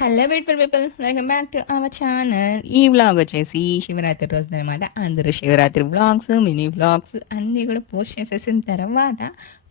Hello beautiful people, welcome back to our channel. ఈ vlog వచ్చేసి శివరాత్రి రోజు అనమాట. అందరూ శివరాత్రి వ్లాగ్స్, మినీ వ్లాగ్స్ అన్నీ కూడా పోస్ట్ చేసేసిన తర్వాత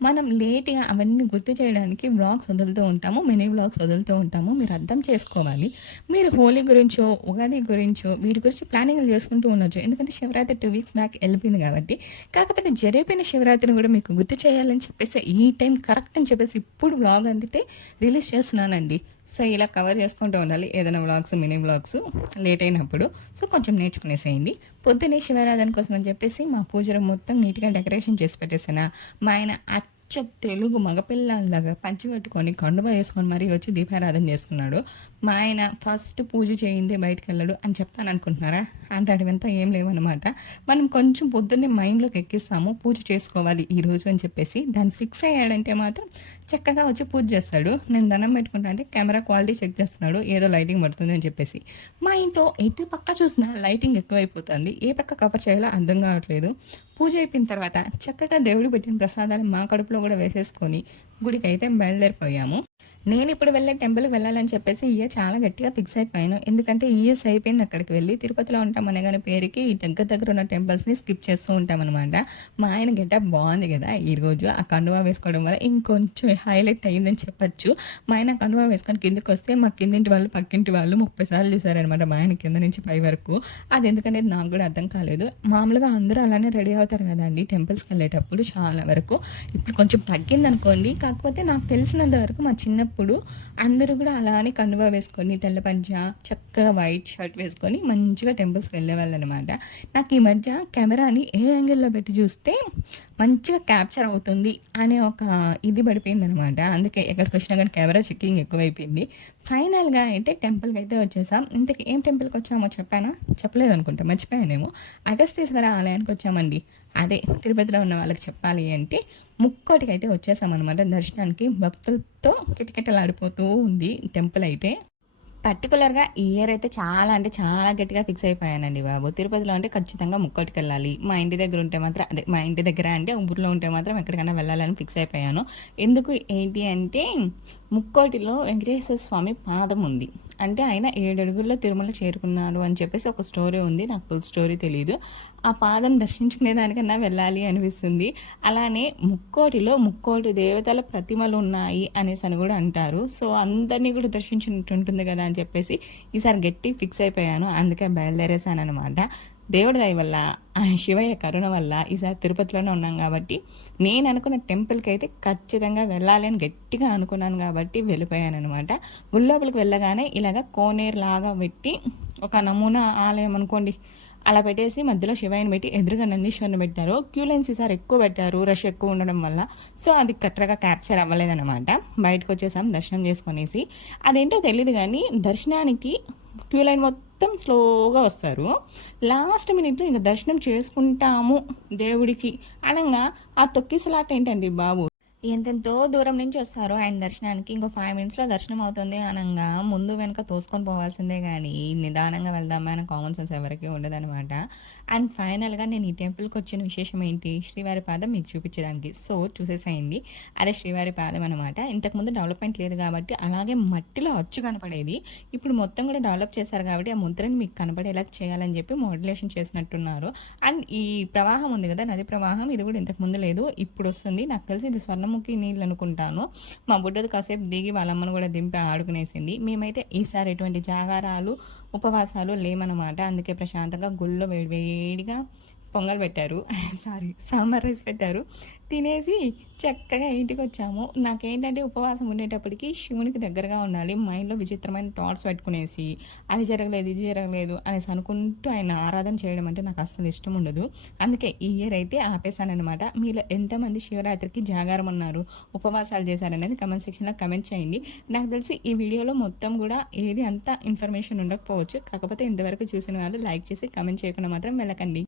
మనం లేట్గా అవన్నీ గుర్తు చేయడానికి వ్లాగ్స్ వదులుతూ ఉంటాము, మినీ వ్లాగ్స్ వదులుతూ ఉంటాము. మీరు అర్థం చేసుకోవాలి. మీరు హోలీ గురించో, ఉగాది గురించో వీటి గురించి ప్లానింగ్లు చేసుకుంటూ ఉండొచ్చు. ఎందుకంటే శివరాత్రి 2 వీక్స్ బ్యాక్ వెళ్ళిపోయింది కాబట్టి. కాకపోతే జరిగిపోయిన శివరాత్రిని కూడా మీకు గుర్తు చేయాలని చెప్పేసి ఈ టైం కరెక్ట్ అని చెప్పేసి ఇప్పుడు వ్లాగ్ అందితే రిలీజ్ చేస్తున్నానండి. సో ఇలా కవర్ చేసుకుంటూ ఉండాలి ఏదైనా వ్లాగ్స్, మినీ వ్లాగ్స్ లేట్ అయినప్పుడు. సో కొంచెం నేర్చుకునేసేయండి. పొద్దున్నే శివారాధన కోసం అని చెప్పేసి మా పూజ రూమ్ మొత్తం నీట్గా డెకరేషన్ చేసి పెట్టేసాను. మా ఆయన అచ్చ తెలుగు మగపిల్లలాగా పంచి పెట్టుకొని కండువ వేసుకొని మరీ వచ్చి దీపారాధన చేసుకున్నాడు. మా ఆయన ఫస్ట్ పూజ చేయిందే బయటకు వెళ్ళడు అని చెప్తాను అనుకుంటున్నారా? అంతా ఏం లేవన్నమాట. మనం కొంచెం పొద్దున్నే మైండ్లోకి ఎక్కిస్తాము పూజ చేసుకోవాలి ఈరోజు అని చెప్పేసి. దాన్ని ఫిక్స్ అయ్యాడంటే మాత్రం చక్కగా వచ్చి పూజ చేస్తాడు. నేను దండం పెట్టుకుంటా అంటే కెమెరా క్వాలిటీ చెక్ చేస్తున్నాడు, ఏదో లైటింగ్ పడుతుంది అని చెప్పేసి. మా ఇంట్లో ఎటు పక్క చూసినా లైటింగ్ ఎక్కువైపోతుంది. ఏ పక్క కవర్ చేయాలో అర్థం కావట్లేదు. పూజ అయిపోయిన తర్వాత చక్కగా దేవుడు పెట్టిన ప్రసాదాలు మా కడుపులో కూడా వేసేసుకొని గుడికి అయితే బయలుదేరిపోయాము. నేను ఇప్పుడు వెళ్ళే టెంపుల్కి వెళ్ళాలని చెప్పేసి చాలా గట్టిగా ఫిక్స్ అయిపోయాను. ఎందుకంటే ఇయర్స్ అయిపోయింది అక్కడికి వెళ్ళి. తిరుపతిలో ఉంటామనే కానీ పేరుకి ఈ దగ్గర ఉన్న టెంపుల్స్ని స్కిప్ చేస్తూ ఉంటామన్నమాట. మా ఆయన గెటప్ బాగుంది కదా ఈరోజు. ఆ కండువా వేసుకోవడం వల్ల ఇంకొంచెం హైలైట్ అయ్యిందని చెప్పచ్చు. మా ఆయన కండువా వేసుకొని కిందకి వస్తే మా కిందింటి వాళ్ళు పక్కింటి వాళ్ళు 30 సార్లు చూసారనమాట మా ఆయన కింద నుంచి పై వరకు. అది ఎందుకనేది నాకు కూడా అర్థం కాలేదు. మామూలుగా అందరూ అలానే రెడీ అవుతారు కదండి టెంపుల్స్కి వెళ్ళేటప్పుడు చాలా వరకు. ఇప్పుడు కొంచెం తగ్గింది అనుకోండి. కాకపోతే నాకు తెలిసినంత వరకు మా చిన్నప్పుడు అందరూ కూడా అలానే కండువా వేసుకొని తెల్ల పంచ చక్కగా వైట్ షర్ట్ వేసుకొని మంచిగా టెంపుల్స్కి వెళ్ళేవాళ్ళు అనమాట. నాకు ఈ మధ్య కెమెరాని ఏ యాంగిల్లో పెట్టి చూస్తే మంచిగా క్యాప్చర్ అవుతుంది అనే ఒక ఇది పడిపోయింది అనమాట. అందుకే ఎక్కడికి వచ్చినా కానీ కెమెరా చెక్కింగ్ ఎక్కువైపోయింది. ఫైనల్గా అయితే టెంపుల్కి అయితే వచ్చేసాం. ఇంతకీ ఏం టెంపుల్కి వచ్చామో చెప్పలేదు అనుకుంటా, మర్చిపోయానేమో. అగస్తీశ్వర ఆలయానికి వచ్చామండి. అదే తిరుపతిలో ఉన్న వాళ్ళకి చెప్పాలి అంటే ముక్కోటికి అయితే వచ్చేసామన్నమాట దర్శనానికి. భక్తులతో కిటకిటలాడిపోతూ ఉంది టెంపుల్ అయితే. పర్టికులర్గా ఈ ఇయర్ అయితే చాలా అంటే చాలా గట్టిగా ఫిక్స్ అయిపోయానండి బాబు. తిరుపతిలో అంటే ఖచ్చితంగా ముక్కోటికి వెళ్ళాలి. మా ఇంటి దగ్గర ఉంటే మాత్రం మా ఇంటి దగ్గర అంటే ఊర్లో ఉంటే మాత్రం ఎక్కడికైనా వెళ్ళాలని ఫిక్స్ అయిపోయాను. ఎందుకు ఏంటి అంటే ముక్కోటిలో వెంకటేశ్వర స్వామి పాదం ఉంది. అంటే ఆయన 7 అడుగుల్లో తిరుమల చేరుకున్నారు అని చెప్పేసి ఒక స్టోరీ ఉంది. నాకు ఫుల్ స్టోరీ తెలియదు. ఆ పాదం దర్శించుకునే దానికన్నా వెళ్ళాలి అనిపిస్తుంది. అలానే ముక్కోటి దేవతల ప్రతిమలు ఉన్నాయి అనేసి అని కూడా అంటారు. సో అందరినీ కూడా దర్శించినట్టు ఉంటుంది కదా అని చెప్పేసి ఈసారి గట్టి ఫిక్స్ అయిపోయాను. అందుకే బయలుదేరేసాను అనమాట. దేవుడి దయ వల్ల, శివయ్య కరుణ వల్ల ఈసారి తిరుపతిలోనే ఉన్నాం కాబట్టి నేను అనుకున్న టెంపుల్కి అయితే ఖచ్చితంగా వెళ్ళాలి అని గట్టిగా అనుకున్నాను కాబట్టి వెళ్ళిపోయాను అనమాట. గుళ్ళోపలికి వెళ్ళగానే ఇలాగ కోనేరు లాగా పెట్టి ఒక నమూనా ఆలయం అనుకోండి అలా పెట్టేసి మధ్యలో శివయ్యని పెట్టి ఎదురుగా నందీశ్వరిని పెట్టారు. క్యూ లైన్స్ ఈసారి ఎక్కువ పెట్టారు, రష్ ఎక్కువ ఉండడం వల్ల. సో అది కరెక్ట్గా క్యాప్చర్ అవ్వలేదన్నమాట. బయటకు వచ్చేసాం దర్శనం చేసుకునేసి. అదేంటో తెలియదు కానీ దర్శనానికి క్యూ లైన్ మొత్తం స్లోగా వస్తారు. లాస్ట్ మినిట్లో ఇంకా దర్శనం చేసుకుంటాము దేవుడికి అనగా ఆ తొక్కిసలాట ఏంటండి బాబు. ఎంతెంతో దూరం నుంచి వస్తారు ఆయన దర్శనానికి. ఇంకో 5 మినిట్స్లో దర్శనం అవుతుంది అనగా ముందు వెనక తోసుకొని పోవాల్సిందే కానీ నిదానంగా వెళ్దామా అని కామన్ సెన్స్ ఎవరికి ఉండదనమాట. అండ్ ఫైనల్గా నేను ఈ టెంపుల్కి వచ్చిన విశేషం ఏంటి, శ్రీవారి పాదం మీకు చూపించడానికి. సో చూసేసేయండి. అదే శ్రీవారి పాదం అనమాట. ఇంతకుముందు డెవలప్మెంట్ లేదు కాబట్టి అలాగే మట్టిలో అచ్చు కనపడేది. ఇప్పుడు మొత్తం కూడా డెవలప్ చేశారు కాబట్టి ఆ ముద్రని మీకు కనపడేలా చేయాలని చెప్పి మోడ్యులేషన్ చేసినట్టున్నారు. అండ్ ఈ ప్రవాహం ఉంది కదా, నది ప్రవాహం, ఇది కూడా ఇంతకుముందు లేదు, ఇప్పుడు వస్తుంది. నాకు తెలిసి ఇది స్వర్ణముఖి నీళ్ళు అనుకుంటాను. మా బుడ్డది కాసేపు దిగి వాళ్ళమ్మను కూడా దింపి ఆడుకునేసింది. మేమైతే ఈసారి ఎటువంటి జాగారాలు, ఉపవాసాలు లేమన్నమాట. అందుకే ప్రశాంతంగా గుళ్ళో వేడిగా పొంగల్ పెట్టారు, సాంబార్ రైస్ పెట్టారు, తినేసి చక్కగా ఇంటికి వచ్చాము. నాకేంటంటే ఉపవాసం ఉండేటప్పటికి శివునికి దగ్గరగా ఉండాలి. మైండ్లో విచిత్రమైన థాట్స్ పెట్టుకునేసి అది జరగలేదు ఇది జరగలేదు అనేసి అనుకుంటూ ఆయన ఆరాధన చేయడం అంటే నాకు అస్సలు ఇష్టం ఉండదు. అందుకే ఈ ఇయర్ అయితే ఆపేశానమాట. మీలో ఎంతమంది శివరాత్రికి జాగారం ఉన్నారు, ఉపవాసాలు చేశారనేది కమెంట్ సెక్షన్లో కమెంట్ చేయండి. నాకు తెలిసి ఈ వీడియోలో మొత్తం కూడా ఏది అంత ఇన్ఫర్మేషన్ ఉండకపోవచ్చు. కాకపోతే ఇంతవరకు చూసిన వాళ్ళు లైక్ చేసి కమెంట్ చేయకుండా మాత్రం వెళ్ళకండి.